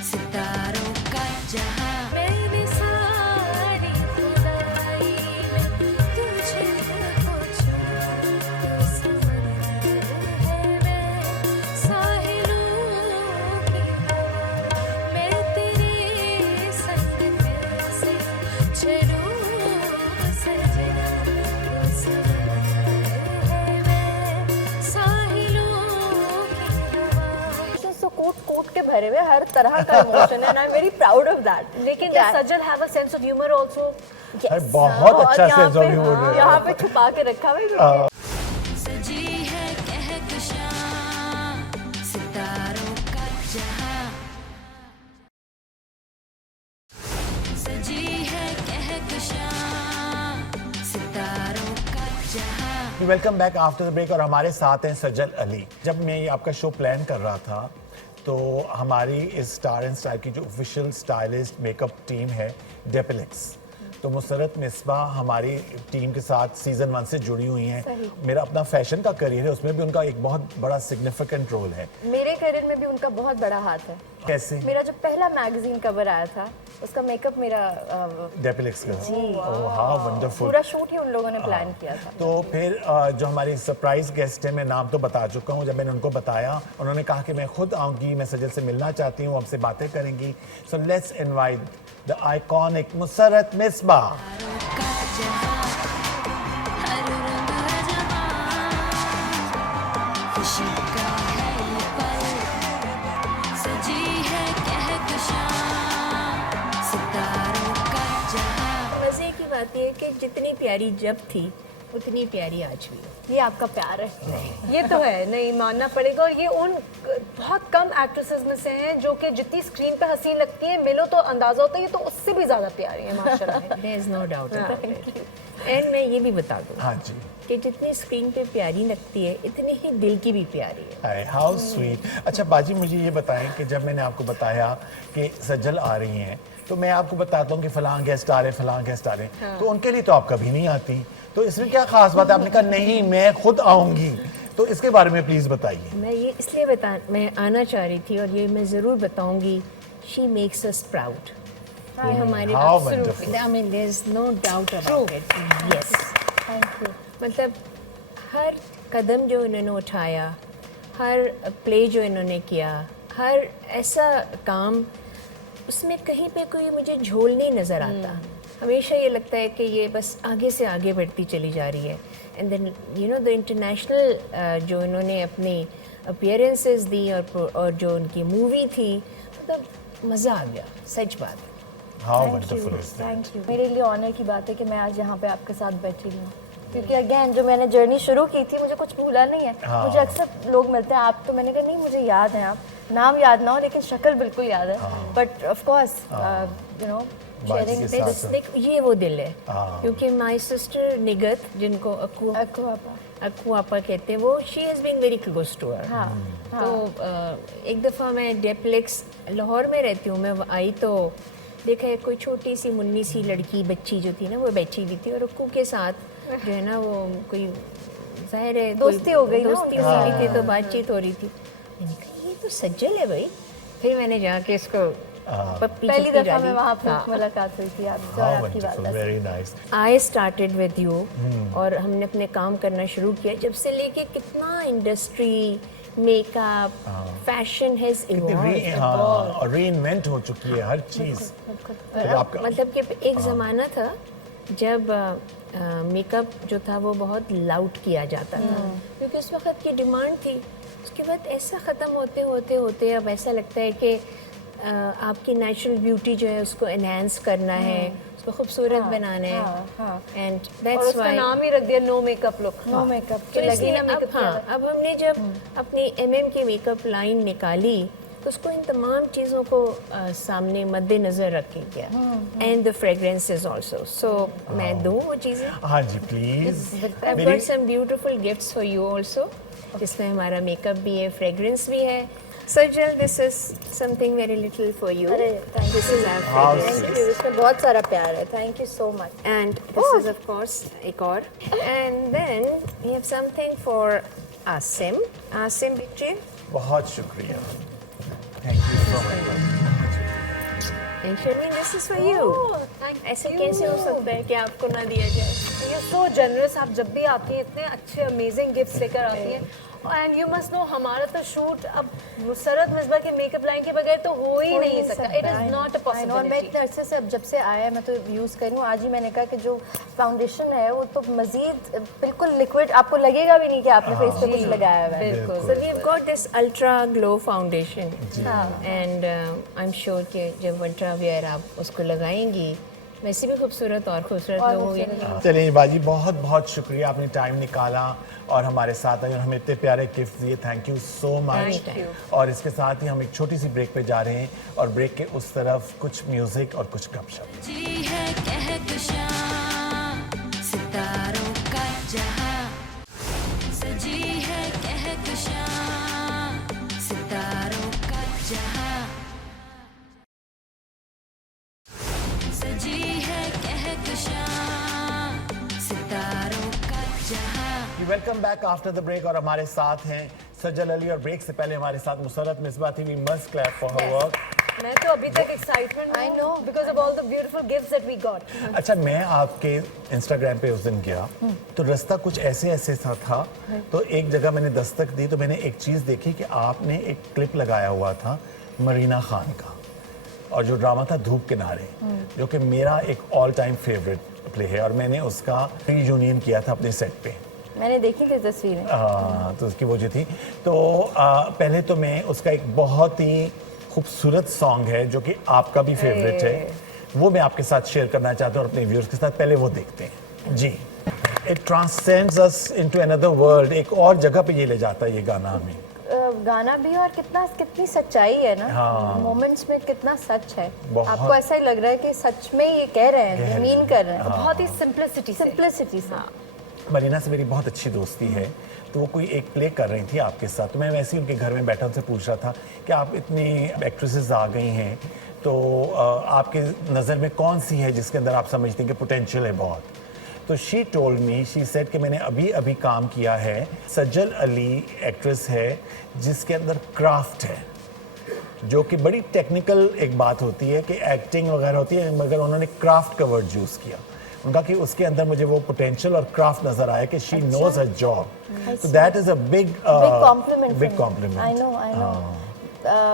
सितारों का जहां मैंने सारी खुदाई में तुझे खोजा तो समंदर है मैं साहिलों की हवा मैं तेरे संग कैसे चलूं सजना तो समंदर है मैं साहिलों की हवा। सो कोट के भरे हुए हर तरह का इमोशन है and I am very proud of that. लेकिन Sajal have a sense of humour also. बहुत अच्छा सेंस ऑफ ह्यूमर यहाँ पे छुपा के रखा हुआ है। सजी है कहकशां सितारों का जहां सजी है कहकशां सितारों का जहां। Welcome back after the break और हमारे साथ हैं सजल अली। जब मैं ये आपका शो प्लान कर रहा था तो हमारी इस स्टार एंड स्टाइल की जो ऑफिशियल स्टाइलिस्ट मेकअप टीम है डेपिलेक्स, तो मुसरत मिसबा हमारी टीम के साथ सीजन 1 से जुड़ी हुई हैं। मेरा अपना फैशन का करियर है, उसमें भी उनका एक बहुत बड़ा सिग्निफिकेंट रोल है। मेरे करियर में भी उनका बहुत बड़ा हाथ है। कैसे? मेरा जो पहला मैगजीन कवर आया था उसका मेकअप मेरा डेपिलेक्स का। Oh how wonderful. पूरा शूट ही उन लोगों ने प्लान किया था। तो फिर जो हमारी सरप्राइज गेस्ट है, मैं नाम तो बता चुका हूँ। जब मैंने उनको बताया उन्होंने कहा कि मैं खुद आऊँगी, मैं सजल से मिलना चाहती हूँ, हमसे बातें करेंगी। So let's invite the iconic Musarrat Misbah. मजे की बात यह है कि जितनी प्यारी जब थी उतनी प्यारी आज भी है। ये आपका प्यार है। ये तो है, नहीं मानना पड़ेगा। और ये उन बहुत कम एक्ट्रेसेस में से हैं जो कि जितनी स्क्रीन पे हंसी लगती हैं, मिलो तो अंदाजा होता है ये तो उससे भी ज्यादा प्यारी है माशाल्लाह। There is no doubt about it. And मैं ये भी बता दूं हाँ जी कि जितनी स्क्रीन पे प्यारी लगती है इतनी ही दिल की भी प्यारी है। How sweet. अच्छा बाजी, मुझे ये बताएं कि जब मैंने आपको बताया कि सजल आ रही हैं तो मैं आपको बताता हूँ कि फलां गेस्ट आ रहे, फलां गेस्ट आ रहे, तो उनके लिए तो आप कभी नहीं आती, तो इसमें क्या खास बात है? आपने कहा नहीं मैं खुद आऊँगी, तो इसके बारे में प्लीज बताइए। मैं ये इसलिए मैं आना चाह रही थी और ये मैं ज़रूर बताऊंगी। She makes us proud. ये हमारे I mean there is no doubt about it. Yes thank you. मतलब हर कदम जो इन्होंने उठाया, हर प्ले जो इन्होंने किया, हर ऐसा काम, उसमें कहीं पे कोई मुझे झोल नहीं नज़र आता। हमेशा ये लगता है कि ये बस आगे से आगे बढ़ती चली जा रही है। And then you know the international जो इन्होंने अपनी अपीयरेंसेस दी और जो उनकी मूवी थी, मतलब मज़ा आ गया, सच बात। Thank you. मेरे लिए ऑनर की बात है कि मैं आज यहाँ पे आपके साथ बैठी हूँ, क्योंकि अगेन जो मैंने जर्नी शुरू की थी मुझे कुछ भूला नहीं है। मुझे अक्सर लोग मिलते हैं, आप तो मैंने कहा नहीं मुझे याद है, आप नाम याद ना हो लेकिन शक्ल बिल्कुल याद है। But of course you know sharing this, ये वो दिल है। क्योंकि माय सिस्टर निगत, जिनको अक्कू आपा कहते हैं, वो she has been very close to her. तो एक दफ़ा मैं डेप्लेक्स लाहौर में रहती हूँ, मैं आई तो देखा है कोई छोटी सी मुन्नी सी लड़की बच्ची जो थी ना वो बैठी हुई थी और अक्कू के साथ जो है ना वो कोई जाहिर है दोस्ती हो गई, दोस्ती हो रही थी, तो बातचीत हो रही थी। मैंने कहा ये तो सज्जल है भाई। फिर मैंने जाके इसको पप्पी पहली चप्पी दफा डाली। मैं वहाँ पे हाँ। मुलाकात हुई थी आपसे और आपकी वालदा से। Very nice. I started with you और हमने अपने काम करना शुरू किया जब से लेके कितना industry makeup fashion has evolved reinvent हो चुकी है हर चीज। फिर आपका मतलब कि एक ज़माना था जब मेकअप जो था वो बहुत लाउड किया जाता था क्योंकि उस वक्त की डिमांड थी। उसके बाद ऐसा ख़त्म होते होते होते अब ऐसा लगता है कि आपकी नेचुरल ब्यूटी जो है उसको एनहांस करना है, उसको खूबसूरत बनाना है एंड और दैट्स उसका व्हाई नाम ही रख दिया no makeup look. No makeup तो के लगी इसलिए ना मेकअप अब हमने जब अपनी MM की मेकअप लाइन निकाली तो उसको इन तमाम चीज़ों को सामने मद्देनज़र रखा गया एंड द फ्रेगरेंसेस आल्सो। सो मैं दूँ वो चीज़ें। हाँ जी please. I've got some beautiful gifts for you also जिसमें हमारा मेकअप भी है, फ्रेगरेंस भी है। Sajal, this is something very little for you. अरे thank This is our How fragrance. You, इसमें बहुत सारा प्यार है। Thank you so much. And this is of course एक और। And then we have something for Asim. Asim Bichi. बहुत शुक्रिया। Thank you so much. And Sharmeen, this is for you. ऐसे कैसे हो सकता है कि आपको ना दिया जाए? You're so generous। आप जब भी आती हैं इतने अच्छे अमेजिंग गिफ्ट्स लेकर आती हैं एंड यू मस्ट नो हमारा तो शूट अब मुसरत मिसबा के मेकअप लाइन के बगैर तो हो ही नहीं सकता। इट इज नॉट अ और मैं पॉसिबिलिटी। इतने अरसे से अब जब से आया है मैं तो यूज़ कर रही हूँ। आज ही मैंने कहा कि जो फाउंडेशन है वो तो मज़ीद बिल्कुल लिक्विड, आपको लगेगा भी नहीं कि आपने फेस पे कुछ लगाया हुआ है। बिल्कुल। So we've got this ultra glow foundation. And I'm sure कि जब अल्ट्रा वेयर आप उसको लगाएंगी वैसे भी खूबसूरत और खूबसूरत लोग होंगे। चलिए बाजी, बहुत बहुत शुक्रिया, आपने टाइम निकाला और हमारे साथ आई और हमें इतने प्यारे गिफ्ट दिए। Thank you so much. Thank you. और इसके साथ ही हम एक छोटी सी ब्रेक पे जा रहे हैं और ब्रेक के उस तरफ कुछ म्यूजिक और कुछ गपशप। जी है कहकशां सितारों का जहां सजी है कहकशां सितारों का जहां सजी है कहकशां सितारों का जहां। Welcome back after the break और हमारे साथ हैं सजल अली और ब्रेक से पहले हमारे साथ मुसरत मिसबा थी। We must clap for her work. मैं तो अभी तक excitement I know. Because of all the beautiful gifts that we got. अच्छा, मैं आपके इंस्टाग्राम पे उस दिन गया तो रास्ता कुछ ऐसे ऐसे सा था, तो एक जगह मैंने दस्तक दी तो मैंने एक चीज़ देखी कि आपने एक क्लिप लगाया हुआ था मरीना खान का और जो ड्रामा था धूप किनारे, जो कि मेरा एक ऑल टाइम फेवरेट प्ले है और मैंने उसका यूनियन किया था अपने सेट पे। मैंने देखी थी तस्वीरें। तो उसकी वो जो थी तो पहले तो मैं उसका एक बहुत ही खूबसूरत सॉन्ग है जो कि आपका भी फेवरेट है, वो मैं आपके साथ शेयर करना चाहता हूँ और अपने व्यूअर्स के साथ। पहले वो देखते हैं जी। It transcends us into another world. एक और जगह पे ये ले जाता है ये गाना हमें। गाना भी और कितनी सच्चाई है ना। मोमेंट्स में कितना सच है। आपको ऐसा ही लग रहा है कि सच में ये कह रहे हैं, मीन कर रहे हैं। बहुत ही सिंप्लिसिटी से। मरीना से मेरी बहुत अच्छी दोस्ती है, तो वो कोई एक प्ले कर रही थी आपके साथ, तो मैं वैसे ही उनके घर में बैठा उनसे पूछ रहा था कि आप इतनी एक्ट्रेसेस आ गई हैं तो आपके नज़र में कौन सी है जिसके अंदर आप समझते हैं कि पोटेंशियल है बहुत। तो she told me, she said कि मैंने अभी अभी काम किया है, सज्जल अली एक्ट्रेस है जिसके अंदर क्राफ्ट है, जो कि बड़ी टेक्निकल एक बात होती है कि एक्टिंग वगैरह होती है, मगर उन्होंने क्राफ्ट का वर्ड यूज़ किया। उनका कि उसके अंदर मुझे वो पोटेंशियल और क्राफ्ट नजर आया कि शी नोज हर जॉब। तो that is a big complement. I know.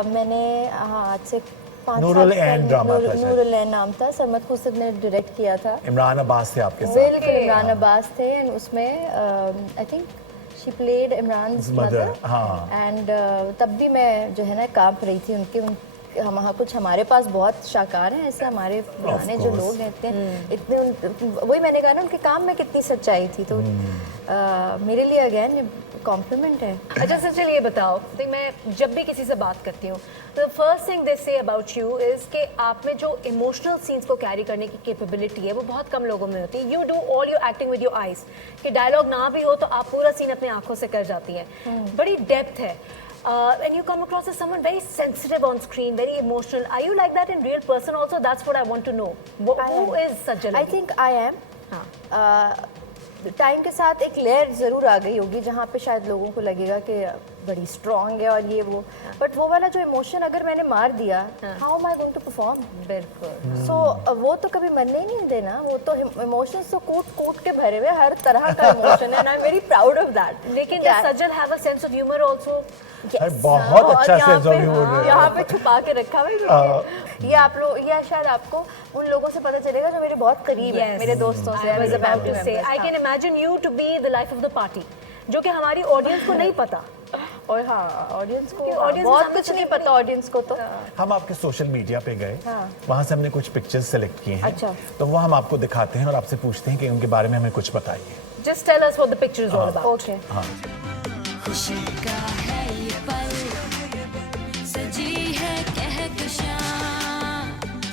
मैंने आज से 5 नूरुल ऐन ड्रामा था, नूरुल ऐन नाम था, सरमद खुर्शीद ने डायरेक्ट किया था। इमरान अब्बास थे आपके साथ। बिल्कुल इमरान अब्बास थे एंड उसमें I think she played Imran's mother. And तब भी मैं जो है ना कांप रही थी उनके हम कुछ हमारे पास बहुत शाहकार हैं ऐसे हमारे पुराने जो लोग हैं इतने वही मैंने कहा ना उनके काम में कितनी सच्चाई थी। तो मेरे लिए अगेन कॉम्प्लीमेंट है। अच्छा सर, ये बताओ, तो मैं जब भी किसी से बात करती हूँ तो first thing they say about you is कि आप में जो इमोशनल सीन्स को कैरी करने की कैपेबिलिटी है वो बहुत कम लोगों में होती है। You do all your acting with your eyes, कि डायलॉग ना भी हो तो आप पूरा सीन अपनी आंखों से कर जाती हैं। बड़ी डेप्थ है। And you come across as someone very sensitive on screen, very emotional. Are you like that in real person also? That's what I want to know. Who is Sajal? I think I am. Time के साथ एक layer ज़रूर आ गई होगी जहाँ पे शायद लोगों को लगेगा कि बड़ी स्ट्रॉन्ग है और ये वो, बट वो वाला जो इमोशन अगर मैंने मार दिया, how am I going to perform? बिल्कुल। सो वो तो कभी मरने ही नहीं देना, वो तो इमोशंस तो कूट के भरे हुए हर तरह का इमोशन है, and I am very proud of that. लेकिन Sajal have a sense of humour also. बहुत अच्छा सेंस ऑफ ह्यूमर यहाँ पे छुपा के रखा हुआ है। ये आप लोग, ये शायद आपको उन लोगों से पता चलेगा जो मेरे बहुत करीब है, मेरे दोस्तों से। I was about to say, I can imagine you to be the life of the party, जो कि हमारी ऑडियंस को नहीं पता। और हाँ, ऑडियंस को audience बहुत सामने कुछ नहीं पता ऑडियंस को। तो हम आपके सोशल मीडिया पे गए, वहाँ से हमने कुछ पिक्चर्स सेलेक्ट किए हैं। अच्छा। तो वो हम आपको दिखाते हैं और आपसे पूछते हैं कि उनके बारे में हमें कुछ बताइए। Just tell us what the picture is all about. Okay. खुशी का है ये पल, सजी है कहकशां,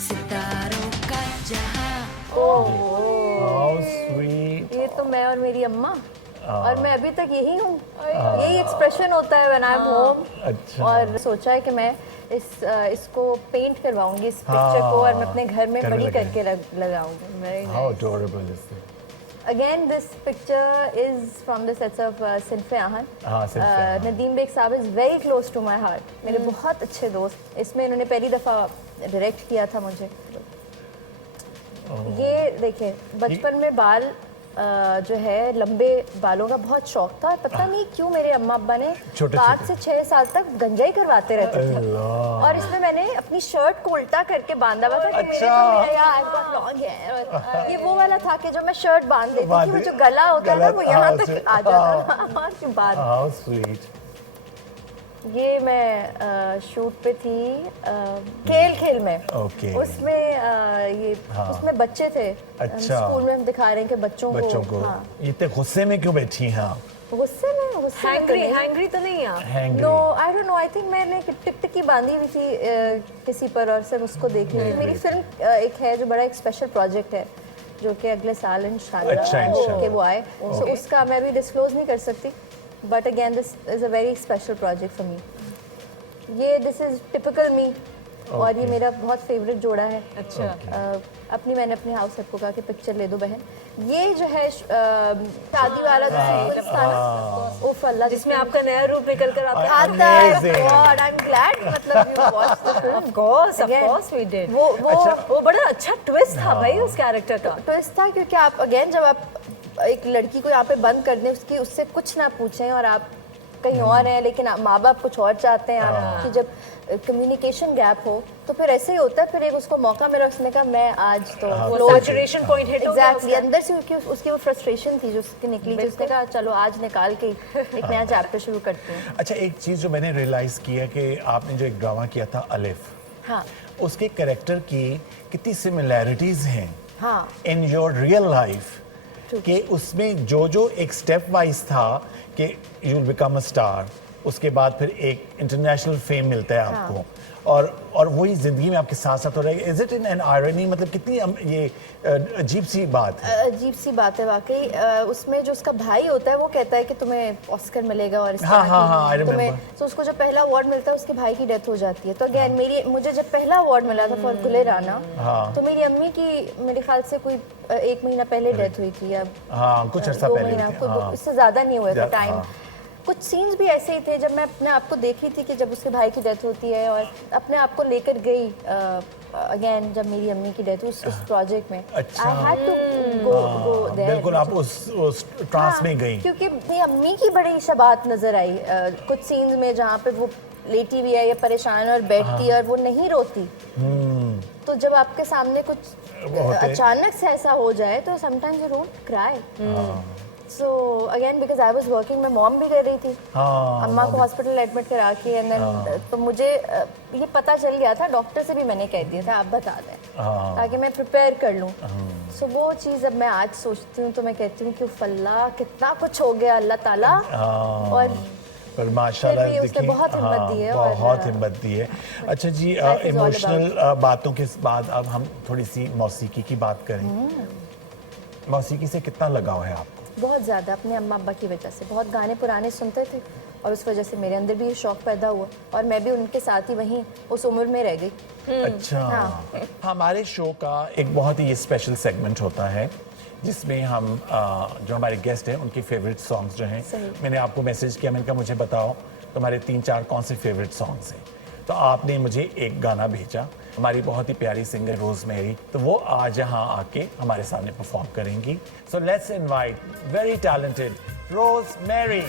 सितारों का जहां। How sweet। ये तो मैं और मेरी अम्मा, और मैं अभी तक यही हूँ। यही एक्सप्रेशन होता है व्हेन आई एम होम। अच्छा। और सोचा है कि मैं इसको पेंट करवाऊंगी, इस पिक्चर को, और मैं अपने घर में बड़ी करके लगाऊंगी। How adorable is it? Again, this picture is from the sets of Sinfe Aahan. Nadeem Baig साहब is very close to my heart, मेरे बहुत अच्छे दोस्त। इसमें इन्होंने पहली दफ़ा डायरेक्ट किया था मुझे। ये देखिए, बचपन में बाल जो है लंबे बालों का बहुत शौक था, और पता नहीं क्यों मेरे अम्मा अब्बा ने 5 से 6 साल तक गंजाई करवाते रहते थे। और इसमें मैंने अपनी शर्ट को उल्टा करके बांधा हुआ था कि मेरे को मेरा यार बहुत लॉन्ग है। और ये वो वाला था कि जो मैं शर्ट बांध देती थी, वो जो गला होता है ना, वो यहाँ तक आ जाता था। और के बाद How sweet। ये मैं शूट पे थी खेल में। Okay। उसमें ये उसमें बच्चे थे। अच्छा। स्कूल में हम दिखा रहे हैं कि बच्चों को हाँ। इतने गुस्से में क्यों बैठी हैं आप? गुस्से में हैंग्री तो नहीं आप? No, I don't know, I think मैंने एक टिकटिकी बांधी हुई थी किसी पर, और सिर्फ उसको देख रही थी। मेरी फिल्म एक है जो बड़ा एक स्पेशल प्रोजेक्ट है, जो कि अगले साल इंशाल्लाह के वो आए। सो उसका मैं अभी डिस्क्लोज नहीं कर सकती, but again this is a very special project for me. ये दिस इज टिपिकल मी, और ये मेरा बहुत फेवरेट जोड़ा है। अच्छा। मैंने अपने हाउस हेल्प को कहा कि पिक्चर ले दो बहन। ये जो है शादी वाला जो सीक्वेंस था ना, उफ अल्लाह, जिसमें आपका नया रूप निकल कर आता है। गॉड, आई एम ग्लैड, मतलब you watched the film. Of course we did। वो बड़ा अच्छा ट्विस्ट था भाई उस कैरेक्टर का। ट्विस्ट था क्योंकि आप अगेन जब आप एक लड़की को यहाँ पे बंद कर दें, उससे कुछ ना पूछें, और आप कहीं और हैं, लेकिन माँ बाप कुछ और चाहते हैं आप, कि जब कम्युनिकेशन गैप हो तो फिर ऐसे ही होता है। फिर एक उसको मौका मिला, उसने कहा मैं आज तो सैचुरेशन पॉइंट हिट हो गया। एग्जैक्टली, अंदर से उसकी वो फ्रस्ट्रेशन थी जो उसकी निकली, जो उसने कहा चलो आज निकाल के एक नया चैप्टर शुरू करते हैं। अच्छा, एक चीज़ जो मैंने रियलाइज़ किया कि आपने जो एक ड्रामा किया था अलिफ, हाँ, उसके कैरेक्टर की कितनी सिमिलैरिटीज़ हैं हाँ, इन योर रियल लाइफ, कि उसमें जो एक स्टेप वाइज था कि you will become a star, उसके बाद फिर एक इंटरनेशनल फेम मिलता है आपको, और वही जिंदगी में आपके साथ साथ हो रहा है। Is it in an irony, मतलब कितनी ये अजीब सी बात है। अजीब सी बात है वाकई। उसमें जो उसका भाई होता है वो कहता है कि तुम्हें ऑस्कर मिलेगा, और इस तुम्हें, तो उसको जब पहला अवार्ड मिलता है उसके भाई की डेथ हो जाती है। तो अगेन मुझे जब पहला अवार्ड मिला था फॉर गुले राना, तो मेरी अम्मी की मेरे ख्याल से कोई 1 महीना पहले डेथ हुई थी, या कुछ अर्सा पहले, इससे ज्यादा नहीं हुआ था टाइम। कुछ सीन्स भी ऐसे ही थे जब मैं अपने आप को देख रही थी कि जब उसके भाई की डेथ होती है, और अपने आप को लेकर गई अगेन जब मेरी अम्मी की डेथ उस प्रोजेक्ट में। I had to go there. बिल्कुल, आप उस ट्रांस में गई, क्योंकि मेरी अम्मी की बड़ी शबात नजर आई कुछ सीन्स में, जहाँ पे वो लेटी हुई है या परेशान और बैठती है और वो नहीं रोती। तो जब आपके सामने कुछ अचानक से ऐसा हो जाए तो sometimes you don't cry. So again because I was working, मैं मॉम भी कर रही थी, अम्मा को हॉस्पिटल एडमिट करा के, एंड देन तो मुझे ये पता चल गया था, डॉक्टर से भी मैंने कह दिया था आप बता दें, ताकि मैं प्रिपेयर कर लूँ। सो वो चीज़ अब मैं आज सोचती हूँ तो मैं कहती हूँ कि अल्लाह कितना कुछ हो गया अल्लाह ताला, और पर माशाल्लाह उसने बहुत हिम्मत दी है, बहुत हिम्मत दी है। अच्छा जी, इमोशनल बातों के बाद अब हम थोड़ी सी मौसीकी की बात करें। मौसीकी से कितना लगाव है आपको? बहुत ज़्यादा, अपने अम्मा अब्बा की वजह से। बहुत गाने पुराने सुनते थे, और उस वजह से मेरे अंदर भी ये शौक़ पैदा हुआ, और मैं भी उनके साथ ही वहीं उस उम्र में रह गई। अच्छा। हमारे शो का एक बहुत ही स्पेशल सेगमेंट होता है जिसमें हम जो हमारे गेस्ट हैं उनके फेवरेट सॉन्ग्स जो हैं, मैंने आपको मैसेज किया, मैंने कहा मुझे बताओ तुम्हारे 3-4 कौन से फेवरेट सॉन्ग्स हैं। तो आपने मुझे एक गाना भेजा, हमारी बहुत ही प्यारी सिंगर रोजमेरी, तो वो आज यहाँ आके हमारे सामने परफॉर्म करेंगी। So let's invite very talented rosemary.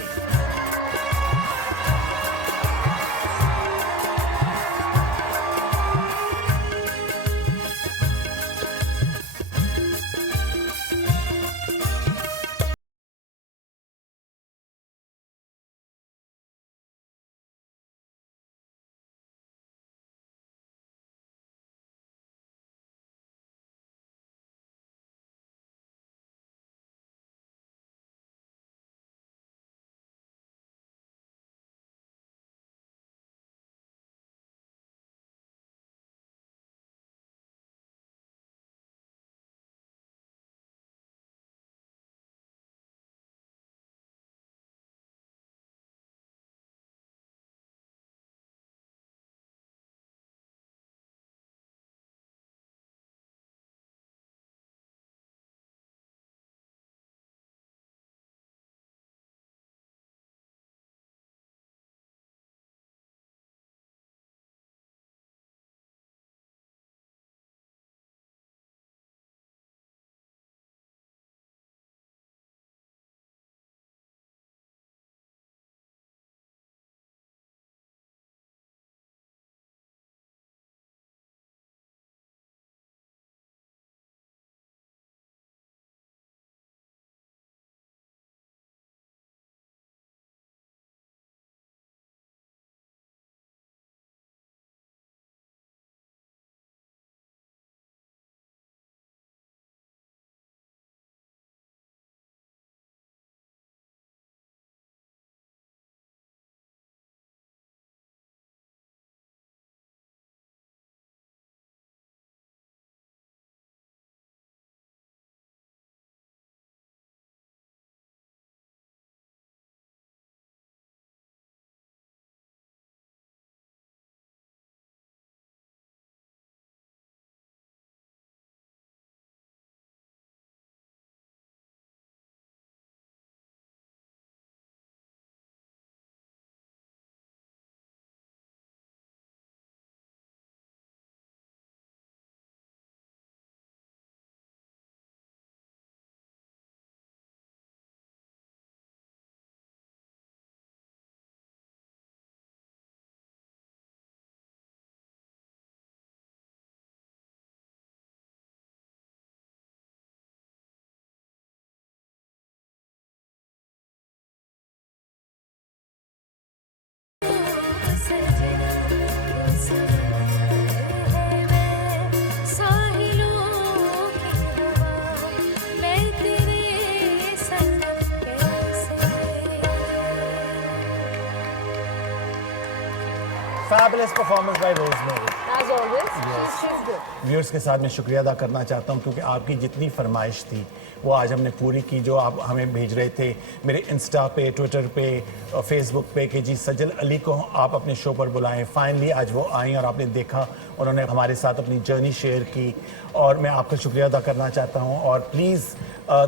Fabulous performance by Rosemary. As always, she's good. Viewers के साथ मैं शुक्रिया अदा करना चाहता हूँ क्योंकि आपकी जितनी फरमाइश थी वो आज हमने पूरी की, जो आप हमें भेज रहे थे मेरे इंस्टा पे, ट्विटर पे, फेसबुक पे कि जी सजल अली को आप अपने शो पर बुलाएं। फाइनली आज वो आई और आपने देखा, उन्होंने हमारे साथ अपनी जर्नी शेयर की और मैं आपका शुक्रिया अदा करना चाहता हूँ। और please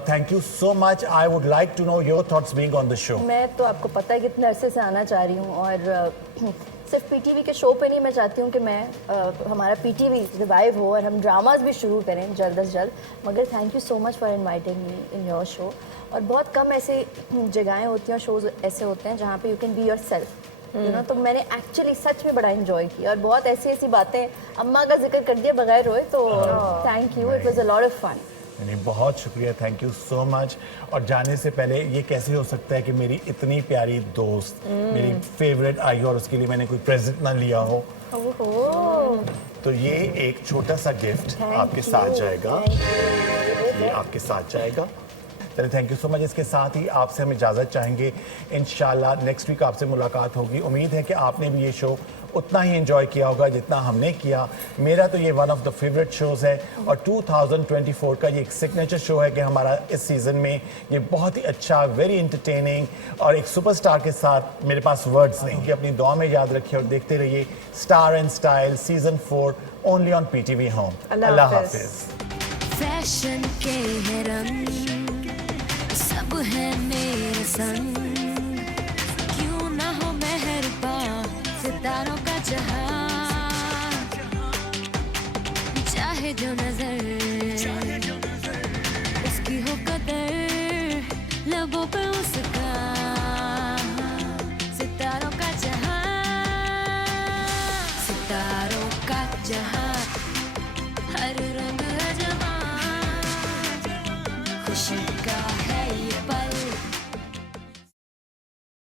thank you so much. I would like to know your thoughts being on the show. मैं तो आपको पता है कितने अरसे से आना चाह रही हूँ और सिर्फ पीटीवी के शो पे नहीं, मैं चाहती हूँ कि मैं हमारा पीटीवी रिवाइव हो और हम ड्रामाज भी शुरू करें जल्द अज जल्द। मगर thank you so much for inviting me in your show. और बहुत कम ऐसी जगहें होती हैं, शोज़ ऐसे होते हैं जहाँ पे you can be your self, you know. तो मैंने एक्चुअली सच में बड़ा इन्जॉय किया और बहुत ऐसी ऐसी बातें, अम्मा का जिक्र कर दिया बगैर रोए, तो thank you, it was a lot of fun. नहीं, बहुत शुक्रिया, थैंक यू सो मच। और जाने से पहले ये कैसे हो सकता है कि मेरी इतनी प्यारी दोस्त मेरी फेवरेट आई और उसके लिए मैंने कोई प्रेजेंट ना लिया हो। तो ये एक छोटा सा गिफ्ट आपके साथ जाएगा, ये आपके साथ जाएगा। चलिए, थैंक यू सो मच। इसके साथ ही आपसे हम इजाज़त चाहेंगे। इंशाल्लाह नेक्स्ट वीक आपसे मुलाकात होगी। उम्मीद है कि आपने भी ये शो उतना ही एंजॉय किया होगा जितना हमने किया। मेरा तो ये one of the favourite shows है और 2024 का ये एक सिग्नेचर शो है कि हमारा इस सीज़न में ये बहुत ही अच्छा, वेरी इंटरटेनिंग और एक सुपरस्टार के साथ मेरे पास वर्ड्स नहीं, कि अपनी दुआ में याद रखिए और देखते रहिए star and style season 4 only on PTV home. अल्लाह हाफिज़। फैशन के है रंग सब है मेरे संग, क्यों ना हो मेहर शिकार